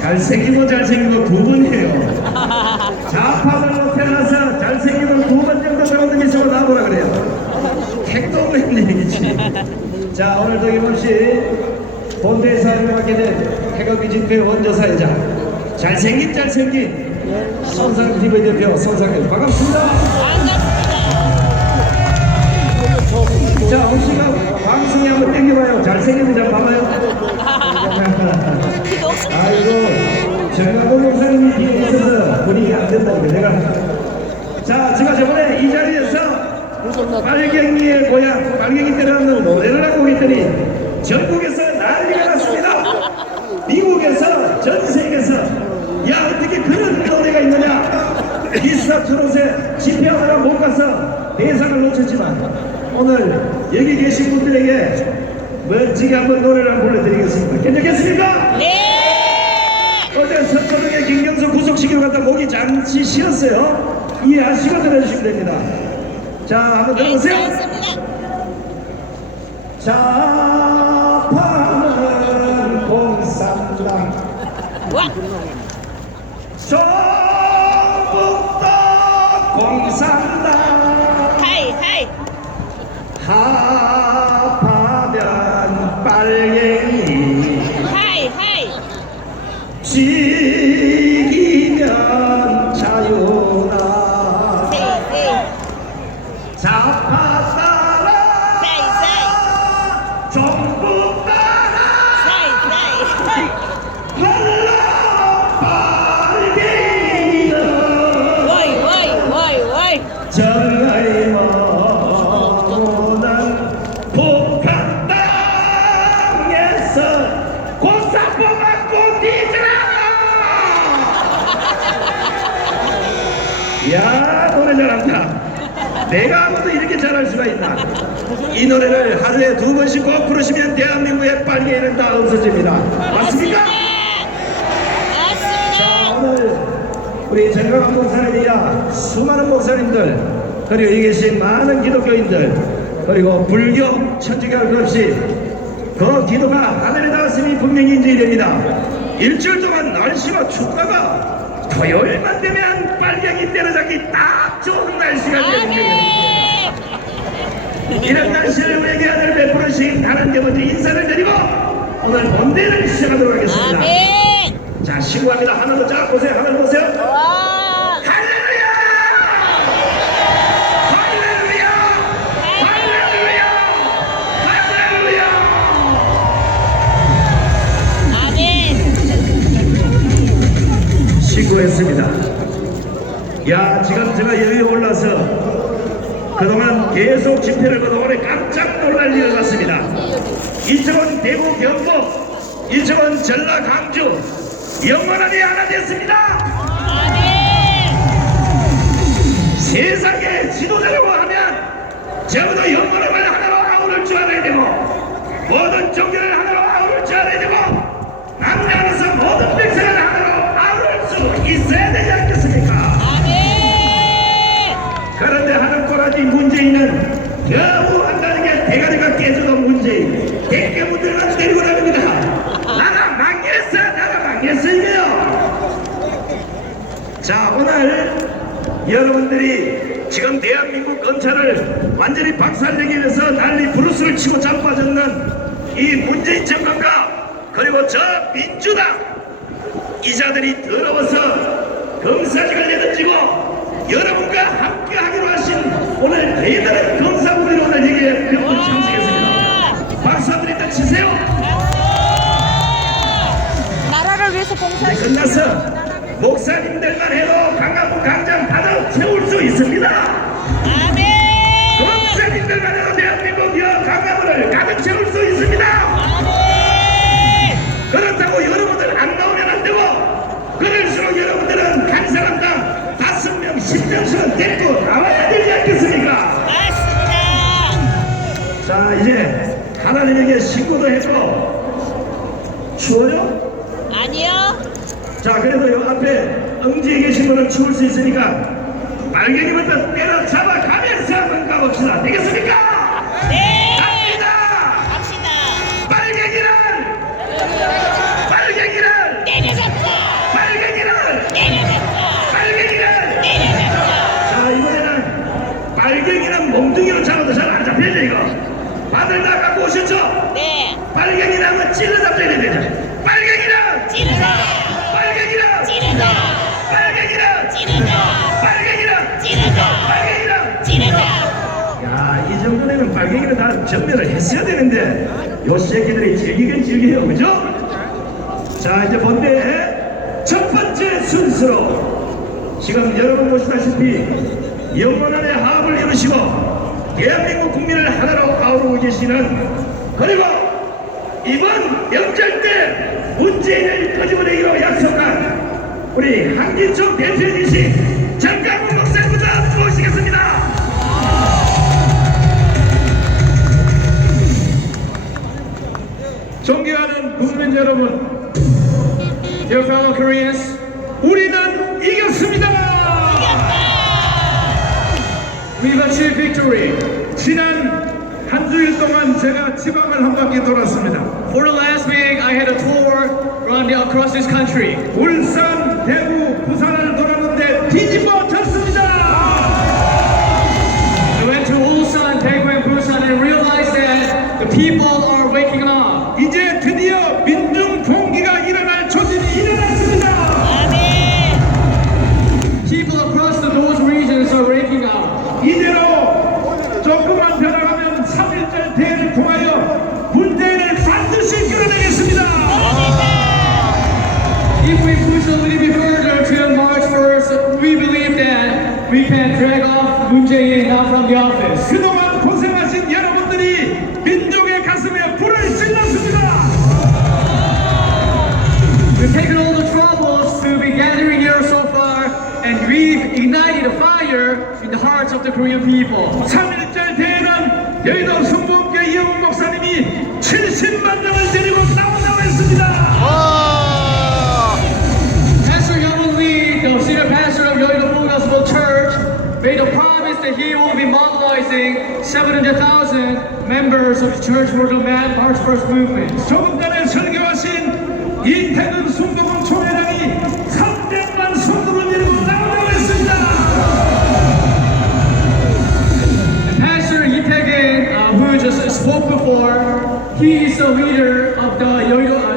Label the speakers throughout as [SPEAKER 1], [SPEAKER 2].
[SPEAKER 1] 잘생기고 잘생기고 두 번이에요. 좌파들로 태어나서 잘생기고 두 번 정도 배우는 미소가 나보라 그래요. 택도 없는 얘기지. 자, 오늘 도 임없이 본대에 사회를 맡게 된 태극기 집회 원조 사회자. 잘생긴 잘생긴 손상 TV 대표 손상현 반갑습니다. 자, 혹시가 방송에 한번 땡겨봐요. 잘생겼는지 한번 봐봐요. 아이고, 정강훈 목사님이 뒤에 있어서 된다니까 내가. 자, 제가 저번에 이 자리에서 빨갱이의 고향, 빨갱이 때라는 노래를 하고 있더니 전국에서 난리가 났습니다. 미국에서, 전 세계에서 야, 어떻게 그런 노래가 있느냐. 미스터 트롯에 집회하다가 못 가서 대상을 놓쳤지만 오늘 여기 계신 분들에게 멋지게 한번 노래를 한번 불러드리겠습니다. 괜찮겠습니까? 어 제 서초동에 김경수 구속시키러 갔다 목이 잠시 쉬었어요. 이해하시고 들어주시면 됩니다. 자, 한번 들어보세요. 자 파는 공산당 전북도 공산당 좌파 정의 머무는 북한 땅에서 고사포 맞고 뒤져라. 야 노래 잘한다 내가 아무도 이렇게 잘할 수가 있나? 이 노래를 하루에 두 번씩 꼭 부르시면 대한민국의 빨갱이는 다 없어집니다. 맞습니까? 자 오늘 우리 정강한 목사님이야 수많은 목사님들 그리고 여기 계신 많은 기독교인들 그리고 불교 천주교 할 것 없이 그 기도가 하늘에 닿았음이 분명히 인정됩니다. 일주일 동안 날씨가 춥다가 토요일만 되면 빨갱이 때려잡기 딱 좋은 날씨가 되는 거예요 이런 날씨를 우리에게 하늘 베풀으신 하나님께 먼저 인사를 드리고 오늘 본대를 시작하도록 하겠습니다. 자 신고합니다. 하늘도 쫙 보세요. 하늘 보세요 계속 집회를 거다 오늘 깜짝 놀랄 일을 봤습니다. 이쪽은 대구 경북 이쪽은 전라 강주 영원하게 하나 됐습니다. 세상의 지도자라고 하면 적어도 영혼을 하나로 아우를 줄 알아야 되고 모든 종교를 하나 문재인은 겨우 한다는 게 대가리가 깨져도 문재인 대개 문들만 때리고 다닙니다. 나가 망했어 나가 망했어 이거요. 자 오늘 여러분들이 지금 대한민국 검찰을 완전히 박살내기 위해서 난리 브루스를 치고 자빠졌는 이 문재인 정권과 그리고 저 민주당 이자들이 더러워서 검사직을 내던지고 여러분과 함께 오늘 대단한 검사분들이 오늘 여기에 명분 참석했습니다. 박수 한번 일단 치세요.
[SPEAKER 2] 나라를 위해서 봉사할 수
[SPEAKER 1] 끝났어 목사님들만 해도 강화문 강장 가득 채울 수 있습니다 목사님들만 해도 대한민국 여 강화문을 가득 채울 수 있습니다 그렇다고 여러분들 안 나오면 안 되고 그럴수록 여러분들은 한 사람당 다섯 명, 십명씩은 데리고 나와야 되지 않겠습니까? 자 이제 하나님에게 신고도 했고 추워요?
[SPEAKER 2] 아니요.
[SPEAKER 1] 자 그래도 요 앞에 응지에 계신 분은 추울 수 있으니까 말갱이부터 때려잡아 가면서 한번 가봅시다 되겠습니까?
[SPEAKER 2] 네.
[SPEAKER 1] 갑니다
[SPEAKER 2] 갑시다.
[SPEAKER 1] 빨갱이란 빨갱이란
[SPEAKER 2] 때려잡자.
[SPEAKER 3] 나름 전멸을 했어야 되는데 요 새끼들이 즐기긴 즐겨요 그죠? 자 이제 본대의 첫 번째 순서로 지금 여러분 보시다시피 영원한의 합을 이루시고 대한민국 국민을 하나로 아우르고 계시는 그리고 이번 명절 때 문재인을 끄집어내기로 약속한 우리 한기총 대표이신 정강
[SPEAKER 4] 존경하는 국민 여러분, dear fellow Koreans,
[SPEAKER 3] 우리는 이겼습니다.
[SPEAKER 4] we've achieved victory.
[SPEAKER 3] 지난 한 주일 동안 제가 지방을 한 바퀴 돌았습니다.
[SPEAKER 4] For the last week, I had a tour around the, across this country.
[SPEAKER 3] 울산, 대구, 부산을 돌았는데 뒤집어졌습니다.
[SPEAKER 4] I went to Ulsan, Daegu, and Busan and realized that the people are waking up.
[SPEAKER 3] 그동안 고생하신 여러분들이 민족의 가슴에 불을 질렀습니다.
[SPEAKER 4] We've taken all the troubles to be gathering here so far, and we've ignited a fire in the hearts of the Korean people.
[SPEAKER 3] 3.1절 대회는 여의도 성북교회 이영훈 목사님이 70만 명을 데리고 나온다고 했습니다.
[SPEAKER 4] Pastor Young Lee, the senior pastor of Yoido Full Gospel Church, made a promise that he will be mobilizing 700,000 members of the church for the Man March First movement.
[SPEAKER 3] 조금 전에 설교하신 이태근 순복음 총회장이 300만 성도를 데리고 나온다고 했습니다.
[SPEAKER 4] And Pastor Lee Tae-gin, uh, who just spoke before, he is the leader of the Yoido uh, the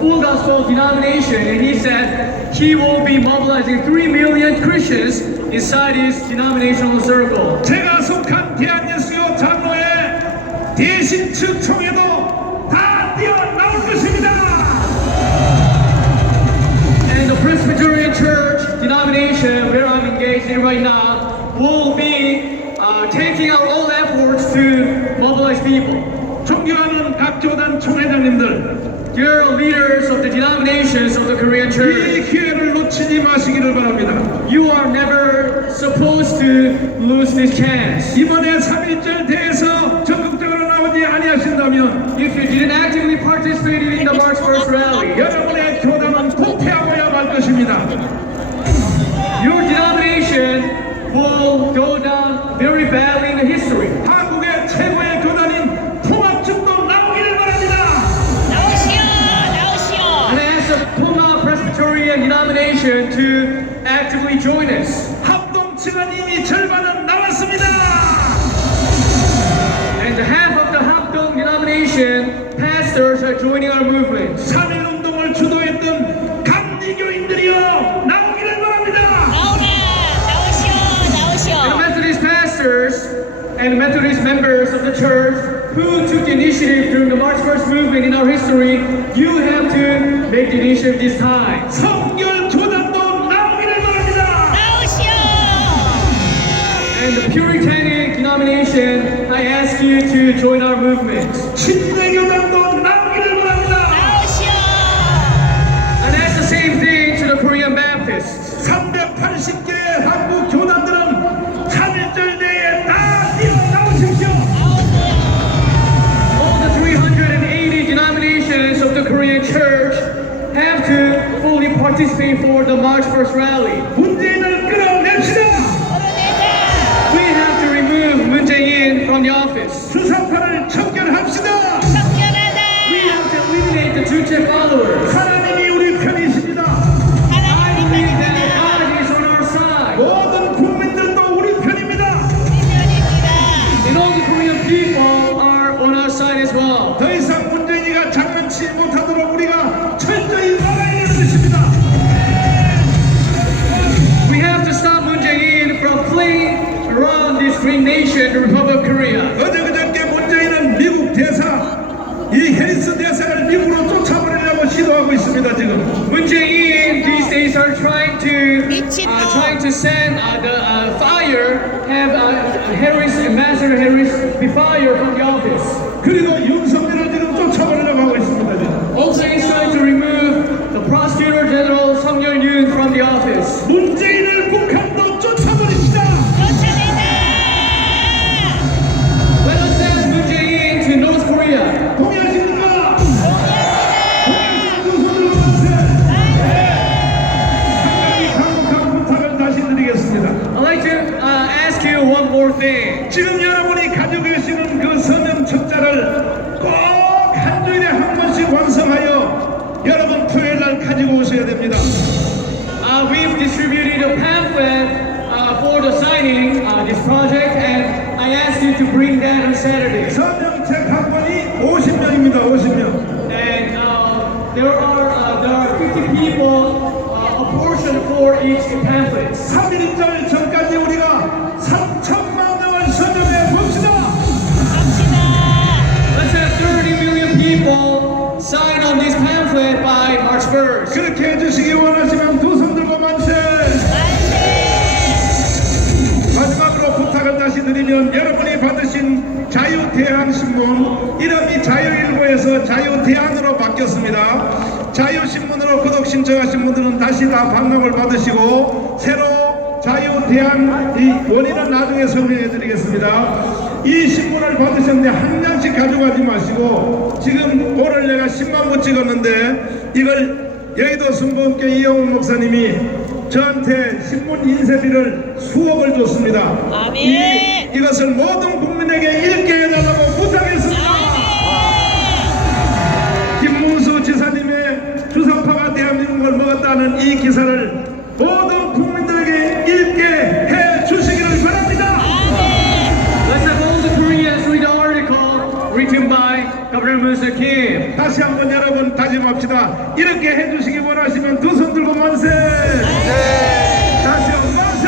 [SPEAKER 4] Full Gospel denomination, and he said he will be mobilizing 3 million Christians inside his denominational circle.
[SPEAKER 3] 제가 속한 대한예수교 장로회 대신측 총회도 다 뛰어나올 것입니다.
[SPEAKER 4] And the Presbyterian Church denomination where I'm engaged in right now will be uh, taking out all efforts to mobilize people.
[SPEAKER 3] 존경하는 각 교단 총회장님들
[SPEAKER 4] Dear leaders of the denominations of the Korean
[SPEAKER 3] 이
[SPEAKER 4] Church,
[SPEAKER 3] 기회를 놓치지 마시기를 바랍니다.
[SPEAKER 4] you are never supposed to lose this chance.
[SPEAKER 3] 이번에 3.1절 대회에서 적극적으로 나오지 아니하신다면
[SPEAKER 4] If you didn't actively participate in the March 1st rally,
[SPEAKER 3] 여러분의 교단은 후퇴하고야 말 것입니다.
[SPEAKER 4] your denomination will go down very badly denomination to actively join us.
[SPEAKER 3] 합동층은 이미 절반은 나왔습니다.
[SPEAKER 4] And half of the Hapdong denomination pastors are joining our movement.
[SPEAKER 3] 3.1 운동을 주도했던 감리교인들이여 나오기를 바랍니다.
[SPEAKER 2] 나오라. 나오시오.
[SPEAKER 4] And the
[SPEAKER 2] 나오시오.
[SPEAKER 4] Methodist pastors and Methodist members of the church who took the initiative during the March 1st movement in our history, you have to make the initiative this time.
[SPEAKER 3] 성
[SPEAKER 4] And the Puritanic denomination, I ask you to join our movement.
[SPEAKER 3] 침례교단도 나오기를 바랍니다.
[SPEAKER 2] 나오시오.
[SPEAKER 4] And that's the same thing to the Korean Baptists.
[SPEAKER 3] 380개 한국 교단들은 3.1절 대회에 다 뛰어나오십시오.
[SPEAKER 4] All the 380 denominations of the Korean church have to fully participate for the March 1st rally. Chinese are trying to uh,
[SPEAKER 2] 미친놈.
[SPEAKER 4] trying to send uh, the uh, fire, have uh, Harris, Ambassador Harris, be fired from the office.
[SPEAKER 3] 그리고 윤석 3일절 전까지 우리가 3천만 명을 서명해 봅시다.
[SPEAKER 2] 갑시다.
[SPEAKER 4] Let's have 30 million people sign on this pamphlet by March 1st.
[SPEAKER 3] 그렇게 해주시기 원하시면 두 손 들고 만세. 마지막으로 부탁을 다시 드리면 여러분이 받으신 자유대한 신문 이름이 자유일보에서 자유대한으로 바뀌었습니다. 자유신문으로 구독 신청하신 분들은 다시 다 반납을 받으시고 새로 자유 대한 이 원인은 나중에 설명해 드리겠습니다. 이 신문을 받으셨는데 한 장씩 가져가지 마시고 지금 오늘 내가 10만 부 찍었는데 이걸 여의도 순복교 이영훈 목사님이 저한테 신문 인쇄비를 수억을 줬습니다.
[SPEAKER 2] 아멘.
[SPEAKER 3] 이, 이것을 모든 국민에게 읽게 해달라고 부탁했습니다. 먹었다는 이 기사를 모든 국민들에게 읽게 해 주시기를 바랍니다.
[SPEAKER 4] Let's have all the Koreans read the article written by Governor Moon Kim.
[SPEAKER 3] 다시 한번 여러분 다짐합시다. 이렇게 해 주시기 원하시면 두 손 들고 만세. 다시 한번 만세.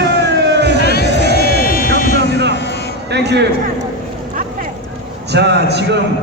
[SPEAKER 3] 감사합니다.
[SPEAKER 4] Thank you.
[SPEAKER 3] 자 지금